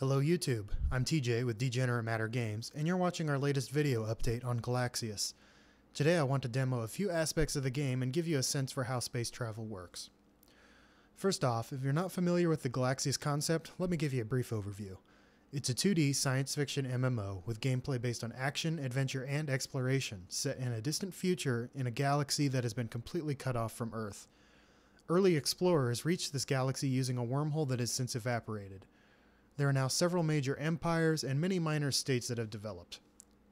Hello YouTube, I'm TJ with Degenerate Matter Games, and you're watching our latest video update on Galaxious. Today I want to demo a few aspects of the game and give you a sense for how space travel works. First off, if you're not familiar with the Galaxious concept, let me give you a brief overview. It's a 2D science fiction MMO with gameplay based on action, adventure, and exploration, set in a distant future in a galaxy that has been completely cut off from Earth. Early explorers reached this galaxy using a wormhole that has since evaporated. There are now several major empires and many minor states that have developed.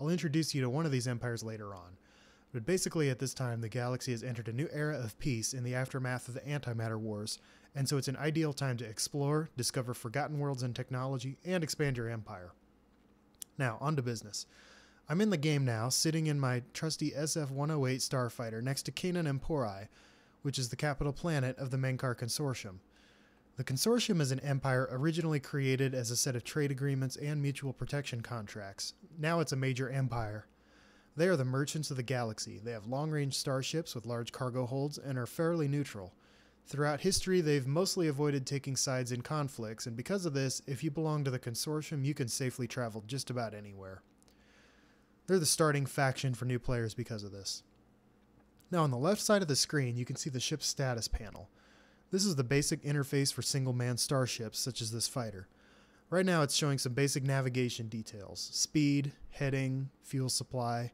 I'll introduce you to one of these empires later on. But basically at this time, the galaxy has entered a new era of peace in the aftermath of the antimatter wars, and so it's an ideal time to explore, discover forgotten worlds and technology, and expand your empire. Now, on to business. I'm in the game now, sitting in my trusty SF-108 starfighter next to Canaan Empori, which is the capital planet of the Menkar Consortium. The Consortium is an empire originally created as a set of trade agreements and mutual protection contracts. Now it's a major empire. They are the merchants of the galaxy. They have long-range starships with large cargo holds and are fairly neutral. Throughout history, they've mostly avoided taking sides in conflicts, and because of this, if you belong to the Consortium, you can safely travel just about anywhere. They're the starting faction for new players because of this. Now on the left side of the screen, you can see the ship's status panel. This is the basic interface for single-man starships, such as this fighter. Right now it's showing some basic navigation details: speed, heading, fuel supply.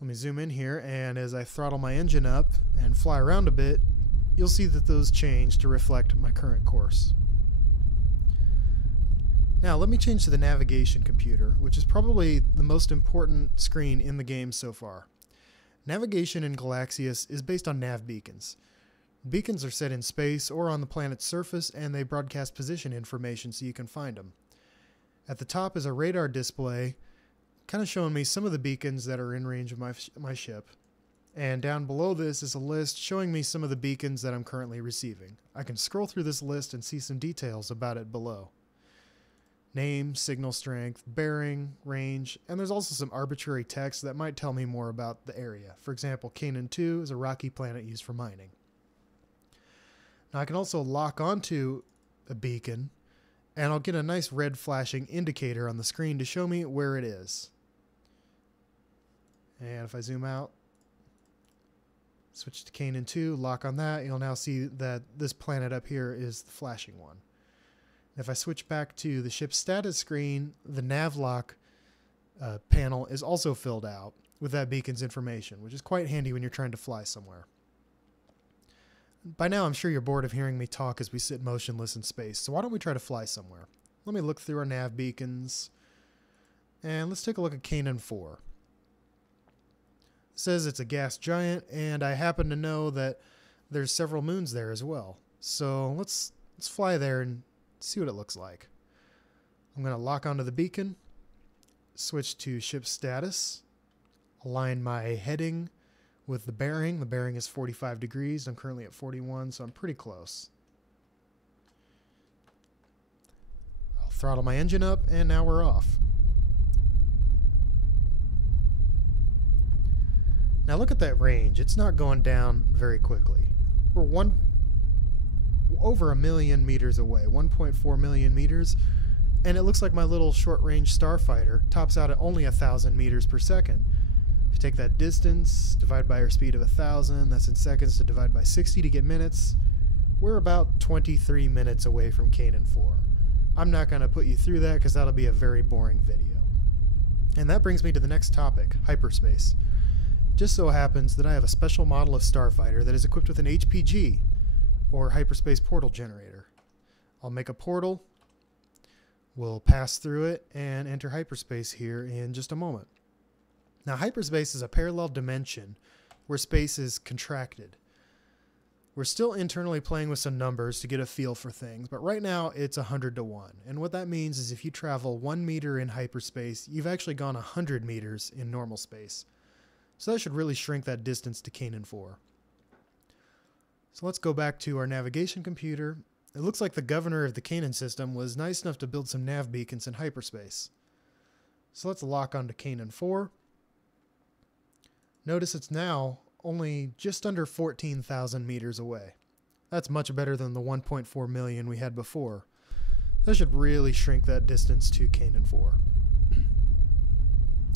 Let me zoom in here, and as I throttle my engine up and fly around a bit, you'll see that those change to reflect my current course. Now let me change to the navigation computer, which is probably the most important screen in the game so far. Navigation in Galaxious is based on nav beacons. Beacons are set in space or on the planet's surface, and they broadcast position information so you can find them. At the top is a radar display, kind of showing me some of the beacons that are in range of my ship. And down below this is a list showing me some of the beacons that I'm currently receiving. I can scroll through this list and see some details about it below. Name, signal strength, bearing, range, and there's also some arbitrary text that might tell me more about the area. For example, Canaan 2 is a rocky planet used for mining. Now I can also lock onto a beacon, and I'll get a nice red flashing indicator on the screen to show me where it is. And if I zoom out, switch to Canaan 2, lock on that, you'll now see that this planet up here is the flashing one. If I switch back to the ship's status screen, the navlock panel is also filled out with that beacon's information, which is quite handy when you're trying to fly somewhere. By now I'm sure you're bored of hearing me talk as we sit motionless in space, so why don't we try to fly somewhere? Let me look through our nav beacons, and let's take a look at Canaan 4. It says it's a gas giant, and I happen to know that there's several moons there as well. So let's fly there and see what it looks like. I'm going to lock onto the beacon, switch to ship status, align my heading with the bearing. The bearing is 45 degrees. I'm currently at 41, so I'm pretty close. I'll throttle my engine up, and now we're off. Now look at that range. It's not going down very quickly. We're over 1 million meters away, 1.4 million meters, and it looks like my little short-range starfighter tops out at only 1,000 meters per second. If you take that distance, divide by our speed of 1,000, that's in seconds, to divide by 60 to get minutes, we're about 23 minutes away from Canaan 4. I'm not going to put you through that because that'll be a very boring video. And that brings me to the next topic, hyperspace. It just so happens that I have a special model of starfighter that is equipped with an HPG, or hyperspace portal generator. I'll make a portal, we'll pass through it, and enter hyperspace here in just a moment. Now hyperspace is a parallel dimension where space is contracted. We're still internally playing with some numbers to get a feel for things, but right now it's 100 to 1. And what that means is if you travel 1 meter in hyperspace, you've actually gone 100 meters in normal space. So that should really shrink that distance to Canaan 4. So let's go back to our navigation computer. It looks like the governor of the Canaan system was nice enough to build some nav beacons in hyperspace. So let's lock onto Canaan 4. Notice it's now only just under 14,000 meters away. That's much better than the 1.4 million we had before. That should really shrink that distance to Canaan 4.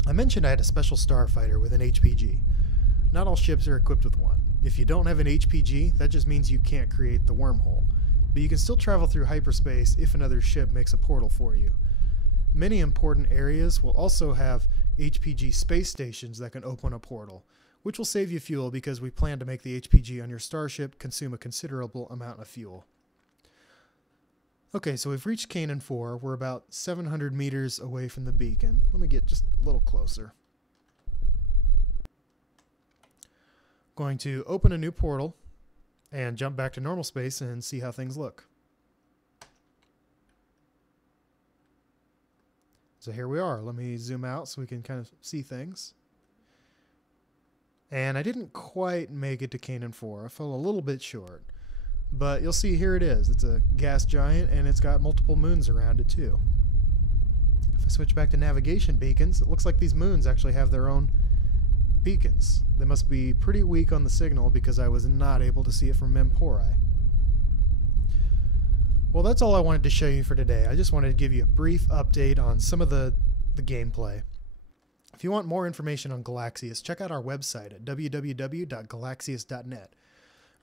I mentioned I had a special starfighter with an HPG. Not all ships are equipped with one. If you don't have an HPG, that just means you can't create the wormhole. But you can still travel through hyperspace if another ship makes a portal for you. Many important areas will also have HPG space stations that can open a portal, which will save you fuel because we plan to make the HPG on your starship consume a considerable amount of fuel. Okay, so we've reached Canaan 4. We're about 700 meters away from the beacon. Let me get just a little closer. Going to open a new portal and jump back to normal space and see how things look. So here we are. Let me zoom out so we can kind of see things. And I didn't quite make it to Canaan 4. I fell a little bit short. But you'll see here it is. It's a gas giant and it's got multiple moons around it too. If I switch back to navigation beacons, it looks like these moons actually have their own beacons. They must be pretty weak on the signal because I was not able to see it from Mempori. Well, that's all I wanted to show you for today. I just wanted to give you a brief update on some of the gameplay. If you want more information on Galaxious, check out our website at www.galaxious.net.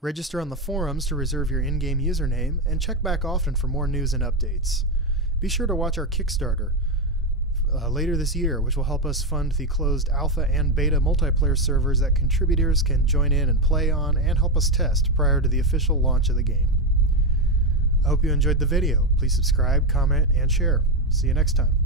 Register on the forums to reserve your in-game username, and check back often for more news and updates. Be sure to watch our Kickstarter later this year, which will help us fund the closed alpha and beta multiplayer servers that contributors can join in and play on and help us test prior to the official launch of the game. I hope you enjoyed the video. Please subscribe, comment, and share. See you next time.